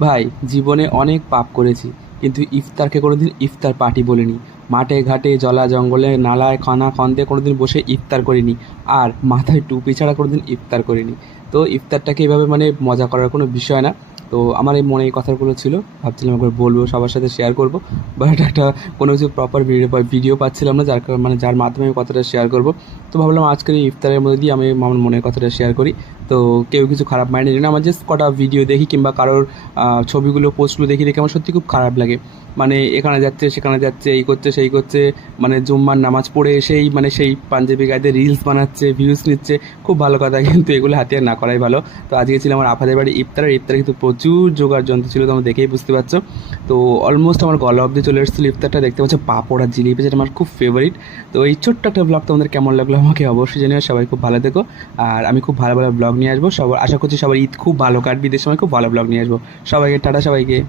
ভাই, জীবনে অনেক পাপ করেছি, কিন্তু ইফতারকে কোনোদিন ইফতার পার্টি বলিনি। মাঠে ঘাটে জলা জঙ্গলে নালায় খানা খন্দে কোনোদিন বসে ইফতার করিনি। আর মাথায় টুপি ছাড়া কোনোদিন ইফতার করিনি। তো ইফতারটাকে এভাবে মানে মজা করার কোনো বিষয় না। তো আমার এই মনে এই কথাগুলো ছিল, ভাবছিলাম একবার বলবো, সবার সাথে শেয়ার করব। বাট একটা কোনো কিছু প্রপার ভিডিও পাচ্ছিলাম না, যার মানে যার মাধ্যমে আমি কথাটা শেয়ার করব। তো ভাবলাম আজকের এই ইফতারের মধ্যে দিয়ে আমি আমার মনের কথাটা শেয়ার করি। তো কেউ কিছু খারাপ মাইন্ডে নিন না, আমার জাস্ট কটা ভিডিও দেখি কিংবা কারোর ছবিগুলো পোস্টগুলো দেখি দেখে আমার সত্যি খুব খারাপ লাগে। মানে এখানে যাচ্ছে সেখানে যাচ্ছে, এই করছে সেই করছে, মানে জুম্মার নামাজ পড়ে এসেই মানে সেই পাঞ্জাবি গায়ে রিলস বানাচ্ছে, ভিউজ নিচ্ছে। খুব ভালো কথা, কিন্তু এগুলো হাতিয়ার না করাই ভালো। তো আজকে ছিল আমার আফাদের বাড়ি ইফতারে কিন্তু প্রচুর জোগাড় যন্ত্র ছিল, তোমরা দেখেই বুঝতে পারছো। তো অলমোস্ট আমার গলা অবধি চলে এসেছিলো ইফতারটা, দেখতে পাচ্ছ পাঁপড় আর জিলিপি, যেটা আমার খুব ফেভারিট। তো এই ছোট্ট একটা ব্লগ তোমাদের কেমন লাগলো আমাকে অবশ্যই জানিও। সবাই খুব ভালো থেকো। আর আমি খুব ভালো ভালো ব্লগ নিয়ে আসবো, সবার আশা করছি সবার ঈদ খুব ভালো কাটবে, ঈদের সময় খুব ভালো ব্লগ নিয়ে আসবো। সবাইকে টাটা, সবাইকে।